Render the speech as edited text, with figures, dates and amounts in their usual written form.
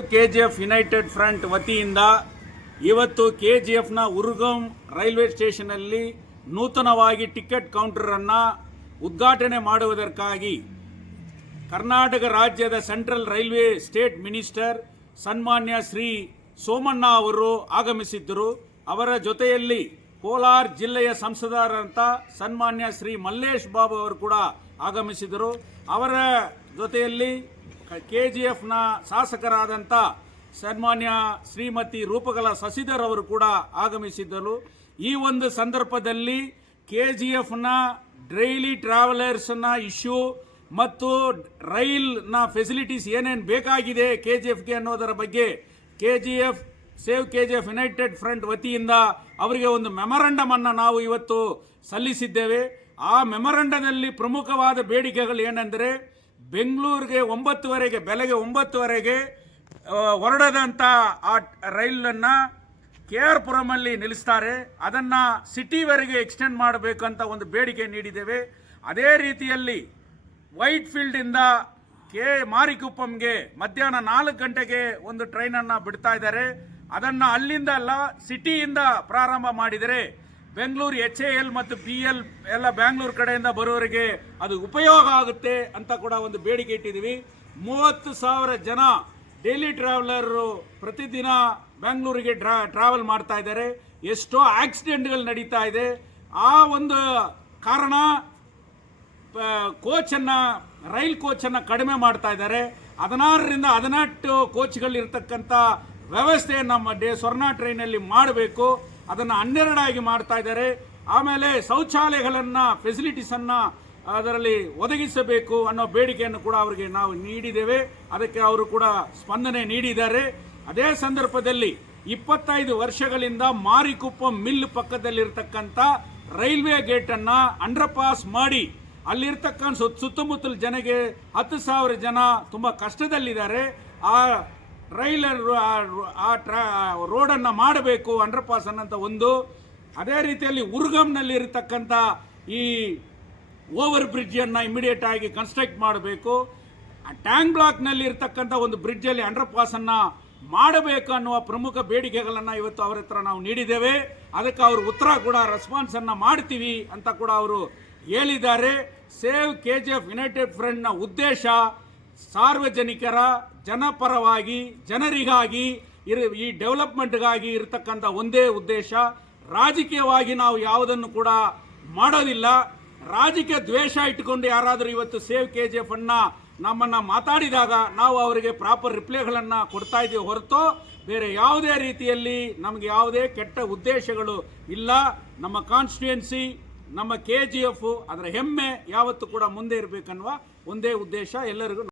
Save KGF United front ವತಿಯಿಂದ ಇವತ್ತು ಕೆಜಿಎಫ್ನ ಉರ್ಗಂ railway ಸ್ಟೇಷನ್ನಲ್ಲಿ ನೂತನವಾಗಿ ಟಿಕೆಟ್ ಕೌಂಟರನ್ನು ಉದ್ಘಾಟನೆ ಮಾಡುವುದಕ್ಕಾಗಿ ಕರ್ನಾಟಕ ರಾಜ್ಯದ ಸೆಂಟ್ರಲ್ ರೈಲ್ವೆ ಸ್ಟೇಟ್ ಮಿನಿಸ್ಟರ್ ಸನ್ಮಾನ್ಯ ಶ್ರೀ ಸೋಮಣ್ಣ ಅವರು ಆಗಮಿಸಿದ್ದರು. ಅವರ ಜೊತೆಯಲ್ಲಿ ಕೋಲಾರ ಜಿಲ್ಲೆಯ ಸಂಸದರಂತ ಸನ್ಮಾನ್ಯ ಶ್ರೀ ಮಲ್ಲೇಶ್ ಬಾಬು ಅವರು ಕೂಡ ಆಗಮಿಸಿದರು. ಅವರ ಜೊತೆಯಲ್ಲಿ ಕೆಜಿಎಫ್ನ ಶಾಸಕರಾದಂಥ ಸನ್ಮಾನ್ಯ ಶ್ರೀಮತಿ ರೂಪಕಲಾ ಶಶಿಧರ್ ಅವರು ಕೂಡ ಆಗಮಿಸಿದ್ದರು. ಈ ಒಂದು ಸಂದರ್ಭದಲ್ಲಿ ಕೆಜಿಎಫ್ನ ಡೈಲಿ ಟ್ರಾವೆಲರ್ಸ್ನ ಇಶ್ಯೂ ಮತ್ತು ರೈಲ್ನ ಫೆಸಿಲಿಟೀಸ್ ಏನೇನು ಬೇಕಾಗಿದೆ ಕೆಜಿಎಫ್ಗೆ ಅನ್ನೋದರ ಬಗ್ಗೆ KGF save KGF United front ವತಿಯಿಂದ ಅವರಿಗೆ ಒಂದು ಮೆಮೊರಂಡಮ್ ಅನ್ನು ನಾವು ಇವತ್ತು ಸಲ್ಲಿಸಿದ್ದೇವೆ. ಆ ಮೆಮೊರಂಡದಲ್ಲಿ ಪ್ರಮುಖವಾದ ಬೇಡಿಕೆಗಳು ಏನೆಂದರೆ, ಬೆಂಗಳೂರಿಗೆ ಬೆಳಗ್ಗೆ 9:30 ಹೊರಡದಂಥ ಆ ರೈಲನ್ನು KR ಪುರಮಲ್ಲಿ ನಿಲ್ಲಿಸ್ತಾರೆ, ಅದನ್ನು ಸಿಟಿವರೆಗೆ ಎಕ್ಸ್ಟೆಂಡ್ ಮಾಡಬೇಕಂತ ಒಂದು ಬೇಡಿಕೆ ನೀಡಿದ್ದೇವೆ. ಅದೇ ರೀತಿಯಲ್ಲಿ ವೈಟ್ ಫೀಲ್ಡಿಂದ ಮಾರಿಕುಪ್ಪಂಗೆ ಮಧ್ಯಾಹ್ನ 4 ಗಂಟೆಗೆ ಒಂದು ಟ್ರೈನನ್ನು ಬಿಡ್ತಾ ಇದ್ದಾರೆ. ಅದನ್ನು ಅಲ್ಲಿಂದ ಅಲ್ಲ, ಸಿಟಿಯಿಂದ ಪ್ರಾರಂಭ ಮಾಡಿದರೆ ಬೆಂಗಳೂರು HAL ಮತ್ತು BL ಎಲ್ಲ ಬ್ಯಾಂಗ್ಳೂರು ಕಡೆಯಿಂದ ಬರೋರಿಗೆ ಅದು ಉಪಯೋಗ ಆಗುತ್ತೆ ಅಂತ ಕೂಡ ಒಂದು ಬೇಡಿಕೆ ಇಟ್ಟಿದ್ದೀವಿ. 30,000 ಜನ ಡೈಲಿ ಟ್ರಾವೆಲರು ಪ್ರತಿದಿನ ಬೆಂಗಳೂರಿಗೆ ಟ್ರಾವೆಲ್ ಮಾಡ್ತಾ ಇದ್ದಾರೆ. ಎಷ್ಟೋ ಆಕ್ಸಿಡೆಂಟ್ಗಳು ನಡೀತಾ ಇದೆ. ಆ ಒಂದು ಕಾರಣ ರೈಲ್ ಕೋಚನ್ನು ಕಡಿಮೆ ಮಾಡ್ತಾ ಇದ್ದಾರೆ. 16ರಿಂದ 18 ಕೋಚ್ಗಳಿರ್ತಕ್ಕಂಥ ವ್ಯವಸ್ಥೆಯನ್ನು ನಮ್ಮ ಸ್ವರ್ಣ ಟ್ರೈನಲ್ಲಿ ಮಾಡಬೇಕು. ಅದನ್ನು 12 ಆಗಿ ಮಾಡ್ತಾ ಇದ್ದಾರೆ. ಆಮೇಲೆ ಶೌಚಾಲಯಗಳನ್ನು ಫೆಸಿಲಿಟೀಸನ್ನು ಅದರಲ್ಲಿ ಒದಗಿಸಬೇಕು ಅನ್ನೋ ಬೇಡಿಕೆಯನ್ನು ಕೂಡ ಅವರಿಗೆ ನಾವು ನೀಡಿದ್ದೇವೆ. ಅದಕ್ಕೆ ಅವರು ಕೂಡ ಸ್ಪಂದನೆ ನೀಡಿದ್ದಾರೆ. ಅದೇ ಸಂದರ್ಭದಲ್ಲಿ 25 ವರ್ಷಗಳಿಂದ ಮಾರಿಕುಪ್ಪಂ ಮಿಲ್ ಪಕ್ಕದಲ್ಲಿರ್ತಕ್ಕಂಥ ರೈಲ್ವೆ ಗೇಟನ್ನು ಅಂಡರ್ ಪಾಸ್ ಮಾಡಿ ಅಲ್ಲಿರ್ತಕ್ಕಂಥ ಸುತ್ತಮುತ್ತಲ ಜನಗೆ 10,000 ಜನ ತುಂಬ ಕಷ್ಟದಲ್ಲಿದ್ದಾರೆ. ಆ ರೋಡನ್ನು ಮಾಡಬೇಕು, ಅಂಡರ್ ಪಾಸ್ ಅನ್ನೋಂಥ ಒಂದು. ಅದೇ ರೀತಿಯಲ್ಲಿ ಉರ್ಗಂನಲ್ಲಿ ಇರತಕ್ಕಂಥ ಈ ಓವರ್ ಬ್ರಿಡ್ಜನ್ನು ಇಮಿಡಿಯೇಟ್ ಆಗಿ ಕನ್ಸ್ಟ್ರಕ್ಟ್ ಮಾಡಬೇಕು. ಟ್ಯಾಂಕ್ ಬ್ಲಾಕ್ನಲ್ಲಿ ಇರತಕ್ಕಂಥ ಒಂದು ಬ್ರಿಡ್ಜಲ್ಲಿ ಅಂಡರ್ ಪಾಸನ್ನು ಮಾಡಬೇಕು ಅನ್ನುವ ಪ್ರಮುಖ ಬೇಡಿಕೆಗಳನ್ನು ಇವತ್ತು ಅವರ ಹತ್ರ ನಾವು ನೀಡಿದ್ದೇವೆ. ಅದಕ್ಕೆ ಅವರು ಉತ್ತರ ಕೂಡ ರೆಸ್ಪಾನ್ಸನ್ನು ಮಾಡ್ತೀವಿ ಅಂತ ಕೂಡ ಅವರು ಹೇಳಿದ್ದಾರೆ. ಸೇವ್ ಕೆಜಿಎಫ್ ಯುನೈಟೆಡ್ ಫ್ರಂಟ್ನ ಉದ್ದೇಶ ಸಾರ್ವಜನಿಕರ ಜನಪರವಾಗಿ ಜನರಿಗಾಗಿ ಈ ಡೆವಲಪ್ಮೆಂಟ್ಗಾಗಿ ಇರತಕ್ಕಂಥ ಒಂದೇ ಉದ್ದೇಶ. ರಾಜಕೀಯವಾಗಿ ನಾವು ಯಾವುದನ್ನು ಕೂಡ ಮಾಡೋದಿಲ್ಲ. ರಾಜಕೀಯ ದ್ವೇಷ ಇಟ್ಟುಕೊಂಡು ಯಾರಾದರೂ ಇವತ್ತು ಸೇವ್ ಕೆಜಿಎಫ್ ಅನ್ನ ನಮ್ಮನ್ನು ಮಾತಾಡಿದಾಗ ನಾವು ಅವರಿಗೆ ಪ್ರಾಪರ್ ರಿಪ್ಲೈಗಳನ್ನು ಕೊಡ್ತಾ ಇದ್ದೀವಿ ಹೊರತು ಬೇರೆ ಯಾವುದೇ ರೀತಿಯಲ್ಲಿ ನಮಗೆ ಯಾವುದೇ ಕೆಟ್ಟ ಉದ್ದೇಶಗಳು ಇಲ್ಲ. ನಮ್ಮ ಕಾನ್ಸ್ಟಿಟ್ಯೂಯೆನ್ಸಿ, ನಮ್ಮ KGF ಅದರ ಹೆಮ್ಮೆ ಯಾವತ್ತೂ ಕೂಡ ಮುಂದೆ ಇರಬೇಕನ್ನುವ ಒಂದೇ ಉದ್ದೇಶ ಎಲ್ಲರಿಗೂ.